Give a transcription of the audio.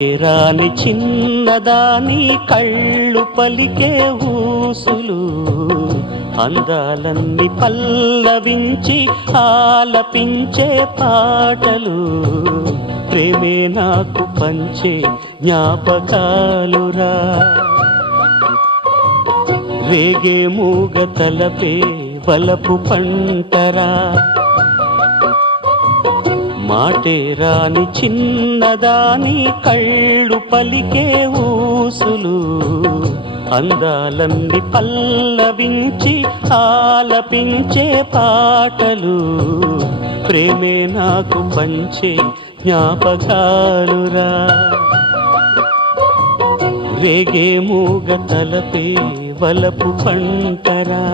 రాని చిన్నదాని కళ్ళు పలికే ఊసులు అందాలన్నీ పల్లవించి ఆలపించే పాటలు ప్రేమే నాకు పంచే జ్ఞాపకాలురా రేగే మూగ తలపే వలపు పంటరా మాటే రాని చిన్నదాని కళ్ళు పలికే ఊసులు అందాలన్నీ పల్లవించి ఆలపించే పాటలు ప్రేమే నాకు పంచే జ్ఞాపకాలురా రేగే మూగ తలపే వలపు పంటరా